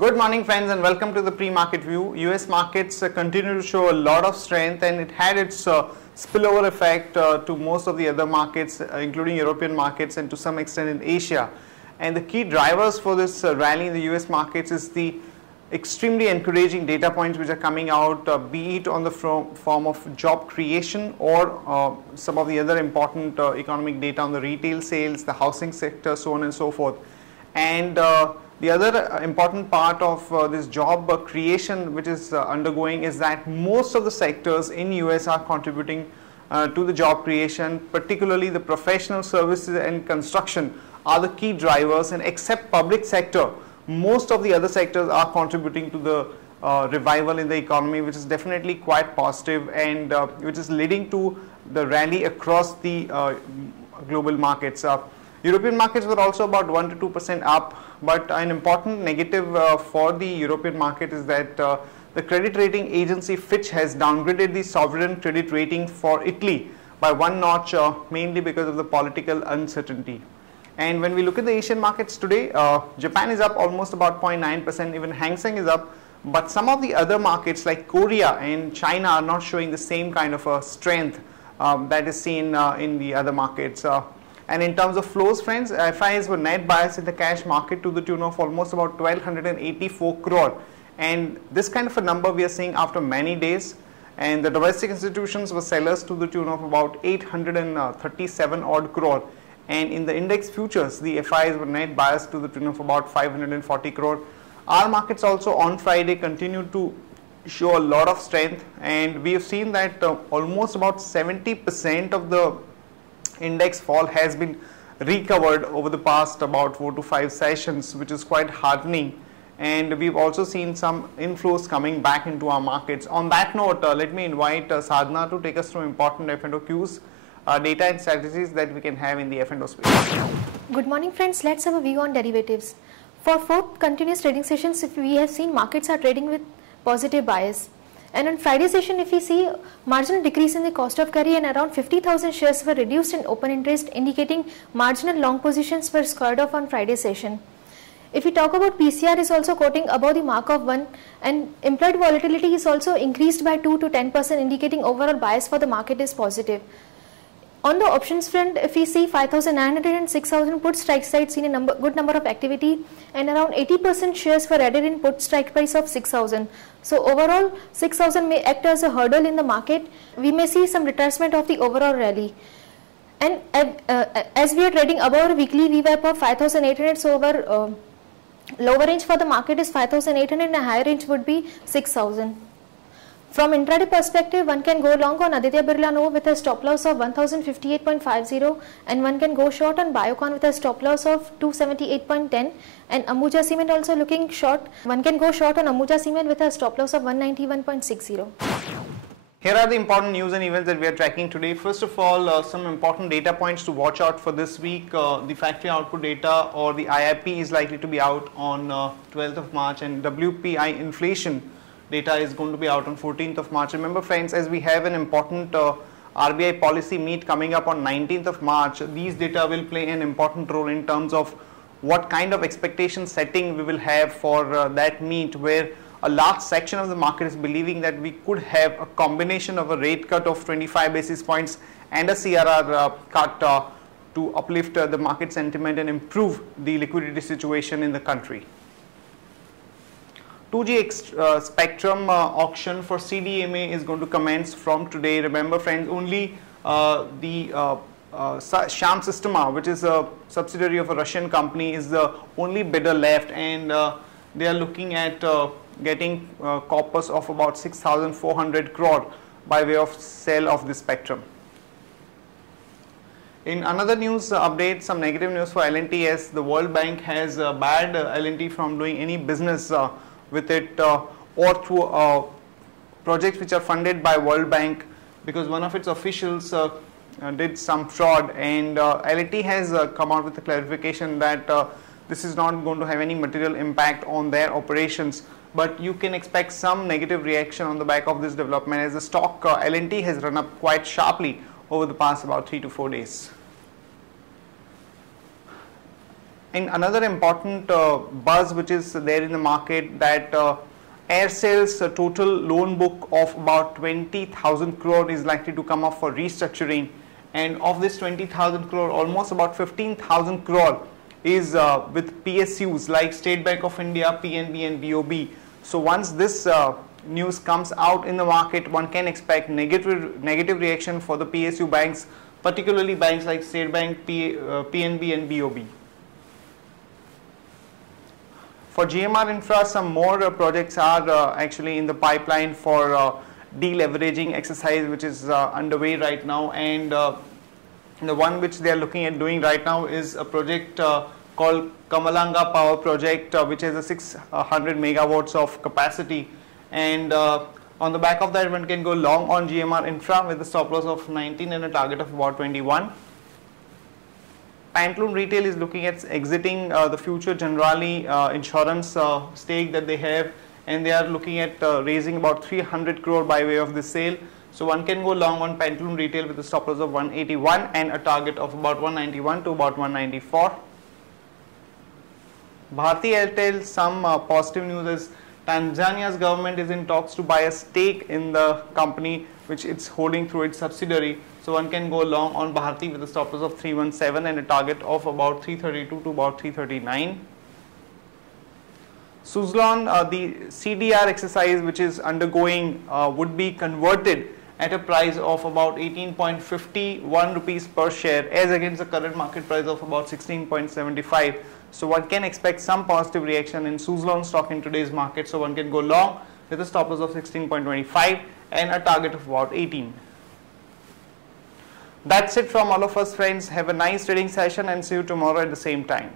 Good morning friends and welcome to the pre-market view. US markets continue to show a lot of strength, and it had its spillover effect to most of the other markets including European markets and to some extent in Asia. And the key drivers for this rally in the US markets is the extremely encouraging data points which are coming out, be it on the form of job creation or some of the other important economic data on the retail sales, the housing sector, so on and so forth. And the other important part of this job creation which is undergoing is that most of the sectors in US are contributing to the job creation, particularly the professional services and construction are the key drivers, and except public sector, most of the other sectors are contributing to the revival in the economy, which is definitely quite positive and which is leading to the rally across the global markets. European markets were also about 1 to 2% up, but an important negative for the European market is that the credit rating agency Fitch has downgraded the sovereign credit rating for Italy by one notch, mainly because of the political uncertainty. And when we look at the Asian markets today, Japan is up almost about 0.9%, even Hang Seng is up, but some of the other markets like Korea and China are not showing the same kind of a strength that is seen in the other markets. And in terms of flows, friends, FIs were net buyers in the cash market to the tune of almost about 1284 crore. And this kind of a number we are seeing after many days. And the domestic institutions were sellers to the tune of about 837 odd crore. And in the index futures, the FIs were net buyers to the tune of about 540 crore. Our markets also on Friday continued to show a lot of strength. And we have seen that almost about 70% of the index fall has been recovered over the past about 4 to 5 sessions, which is quite heartening, and we've also seen some inflows coming back into our markets. On that note, let me invite Sadhana to take us through important F&O cues, data and strategies that we can have in the F&O space. Good morning friends, let's have a view on derivatives. For 4 continuous trading sessions, if we have seen markets are trading with positive bias. And on Friday session, if we see marginal decrease in the cost of carry and around 50,000 shares were reduced in open interest, indicating marginal long positions were squared off on Friday session. If we talk about PCR is also quoting above the mark of 1, and implied volatility is also increased by 2 to 10%, indicating overall bias for the market is positive. On the options front, if we see 5,900 and 6,000 put strike side seen a good number of activity, and around 80% shares were added in put strike price of 6,000. So overall 6,000 may act as a hurdle in the market. We may see some retracement of the overall rally. And as we are trading above our weekly VWAP of 5,800, so our lower range for the market is 5,800 and a higher range would be 6,000. From intraday perspective, one can go long on Aditya Birla Nova with a stop loss of 1058.50, and one can go short on Biocon with a stop loss of 278.10, and Ambuja Cement also looking short. One can go short on Ambuja Cement with a stop loss of 191.60. Here are the important news and events that we are tracking today. First of all, some important data points to watch out for this week. The factory output data or the IIP is likely to be out on 12th of March, and WPI inflation data is going to be out on 14th of March. Remember friends, as we have an important RBI policy meet coming up on 19th of March, these data will play an important role in terms of what kind of expectation setting we will have for that meet, where a large section of the market is believing that we could have a combination of a rate cut of 25 basis points and a CRR cut to uplift the market sentiment and improve the liquidity situation in the country. 2G spectrum auction for CDMA is going to commence from today. Remember friends, only the Sham Systema, which is a subsidiary of a Russian company, is the only bidder left, and they are looking at getting corpus of about 6,400 crore by way of sale of this spectrum. In another news update, some negative news for L&T, as the World Bank has barred L&T from doing any business with it or through projects which are funded by World Bank, because one of its officials did some fraud, and L&T has come out with a clarification that this is not going to have any material impact on their operations, but you can expect some negative reaction on the back of this development, as the stock L&T has run up quite sharply over the past about 3 to 4 days. And another important buzz which is there in the market, that Aircel's total loan book of about 20,000 crore is likely to come up for restructuring, and of this 20,000 crore, almost about 15,000 crore is with PSUs like State Bank of India, PNB and BOB. So once this news comes out in the market, one can expect negative reaction for the PSU banks, particularly banks like State Bank, PNB and BOB. For GMR Infra, some more projects are actually in the pipeline for deleveraging exercise, which is underway right now, and the one which they are looking at doing right now is a project called Kamalanga Power Project, which has a 600 megawatts of capacity, and on the back of that, one can go long on GMR Infra with a stop loss of 19 and a target of about 21. Pantaloon Retail is looking at exiting the Future Generali insurance stake that they have, and they are looking at raising about 300 crore by way of this sale. So one can go long on Pantaloon Retail with a stop loss of 181 and a target of about 191 to about 194. Bharti Airtel, some positive news is Tanzania's government is in talks to buy a stake in the company which it's holding through its subsidiary. So one can go long on Bharti with a stop loss of 317 and a target of about 332 to about 339. Suzlon, the CDR exercise which is undergoing would be converted at a price of about 18.51 rupees per share as against the current market price of about 16.75. So one can expect some positive reaction in Suzlon stock in today's market. So one can go long with a stop loss of 16.25 and a target of about 18. That's it from all of us, friends. Have a nice trading session and see you tomorrow at the same time.